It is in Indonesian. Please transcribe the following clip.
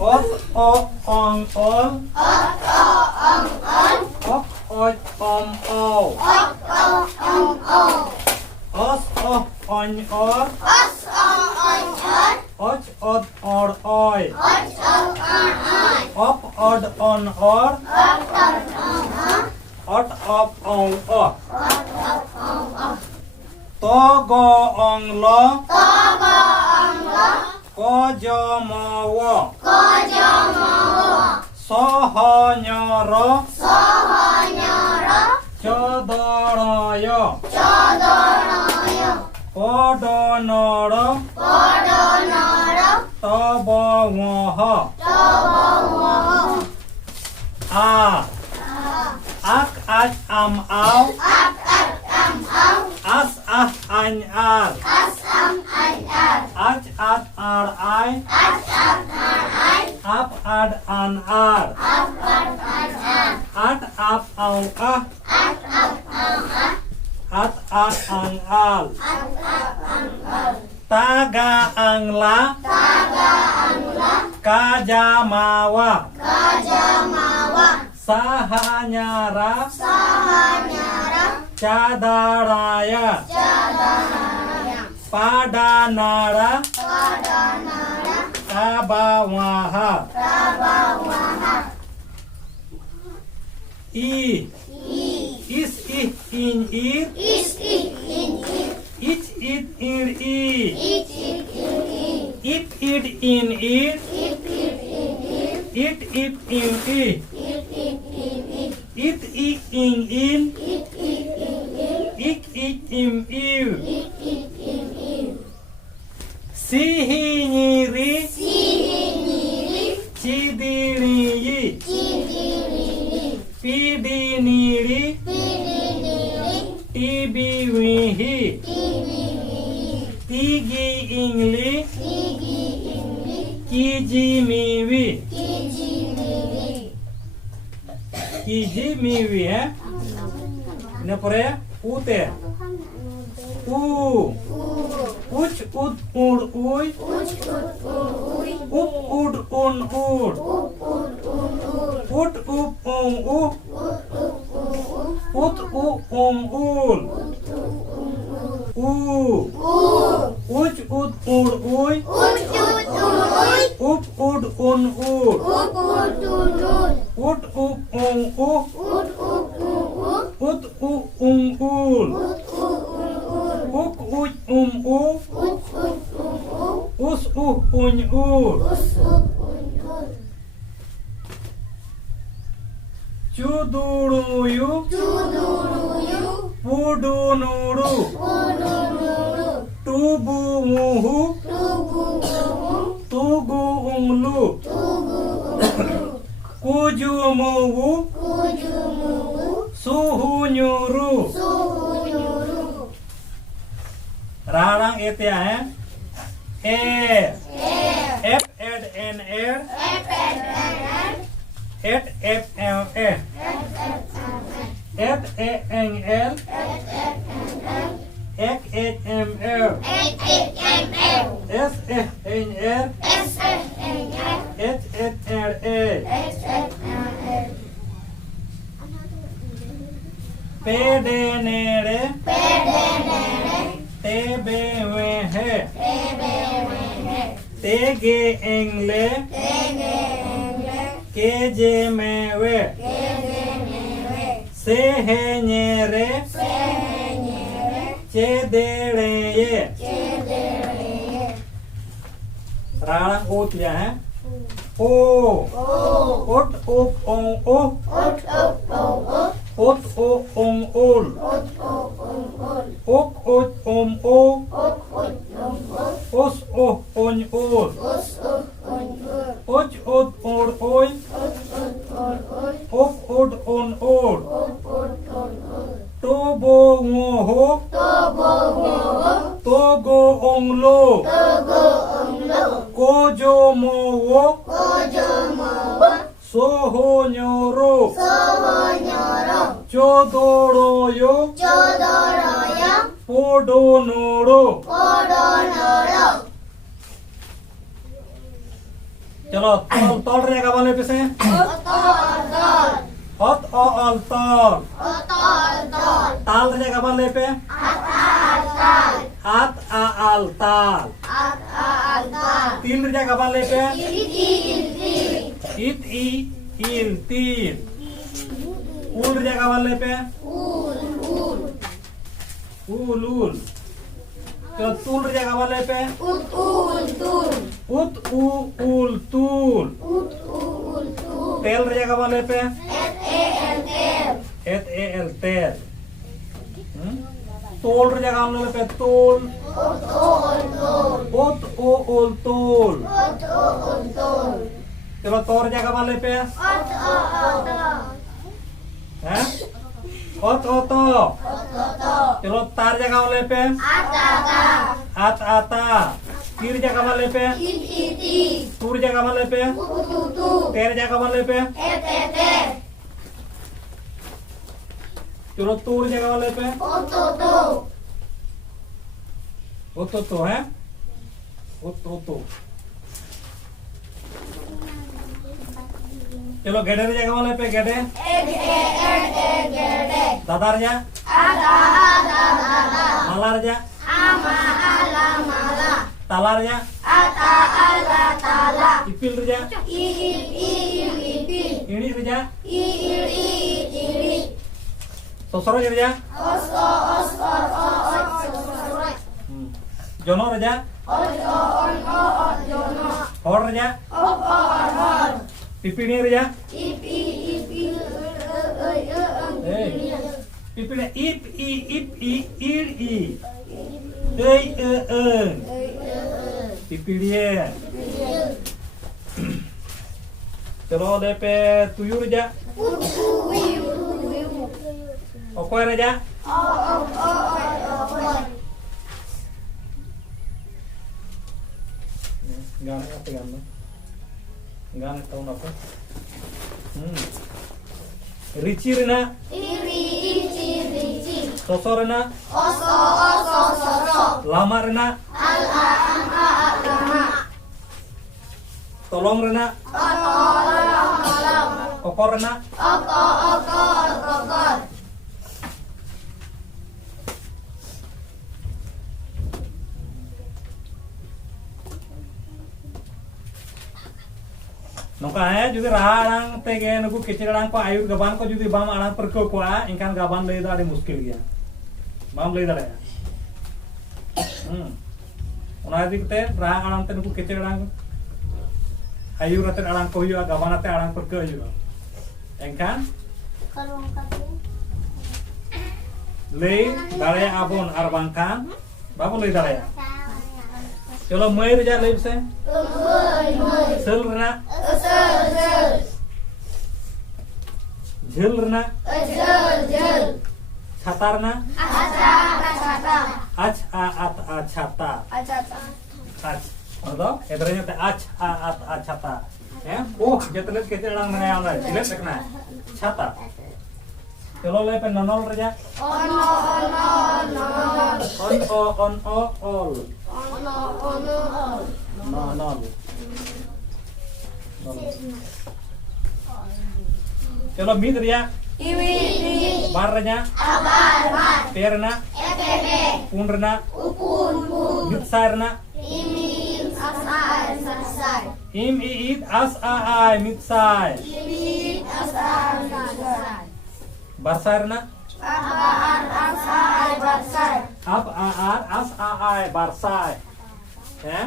ot o ong ol ok oj om o os o on or och od or oi op od on or ot op ong o to go ong lo ko jo mo wo so ho nyo ro cho do ro yo ko do no ro to bo wo ho a ak ach am au as ah an ar ach at ar ai ap ad an ar at ap au ah at ang al taga ang la kajamawa sahanyara cadaraya padanara kabawaha i is ih in ir ich it ir i ip it in ir it ip in i it ik in in ik im il sihi nyiri cidiri pidi niri tibi wihi tigi ingli kiji miwi है न परे ute u uch ud ur uy up ud un ur ut up u ut ul uch ud ur uy up ud un ur ut up ut ul uk uch us un ur chuduruyu pudunuru tubumuhu tugu unglu kujumuwu suhu nyuru rarang itu ya f ed n r et f l e et e n l ek et m l s e n l et r e p d n r t b w h t g engle k j mewe se he nyere c d leye rarang ut ya o ut up ong o ut o ong ul uk ut o us o on ul uch ut ur oy up ut on ul tobo ngoho togo onglo kojo mowo soho nyoro chodoroyo podonoro चलो तोल रे का बोले पे से ot o ol tol tal रे का बोले पे at a al tal til रे का बोले पे it i il til ul रे का बोले पे ul चलो तूल रे का बोले पे ut u ul tul tel रे का बोले पे et a l tel तोल रे का बोले पे तोल ut o ul तोल चलो तोर रे का बोले पे हैं ot o to चलो तार रे का बोले पे at ata tir जगह वाले पे तुर जगह वाले पे तेर जगह वाले पे चलो तुर जगह वाले पे ओ तो है ओ तो चलो गेडे जगह वाले पे गेडे दादार जा मालार जा talar nya ipil reja ini reja sosoro reja jono reja hor reja pipini reja pipini ip i ir i Pipilien. चलो ले पे tuyur aja. Okoy aja. Gana apa gana? Gana tahu apa? Rici rena. Rici. Sosor rena. Sosoro. Lama rena. Tolong rena. Okor rena. Okor. Nongka jadi rahang tege nuku kecil orang ko ayur gaban ko jadi bam anak perko ko ingkan gaban lay ada muskil ya. Bam lay ada ya. Una dikte rahang anak te nuku kecil orang ayur ate anak ko yu gaban ate anak perko yu. Ingkan lay dare abon arbangkan babu lay dare ya. चलो मयूर जा ले से सल रना झल रना छाता रना आच आ छाता आच मतलब इधर ते आच आ छाता है ओ जितने कितने रंग में आना है जिले रखना है छाता चलो ले पे ननल रजा on all no चलो मीद रिया बार रजा पेरना पुनरना मित्सारना im iit as ai mitsai barsarna ab aar as ai barsai ya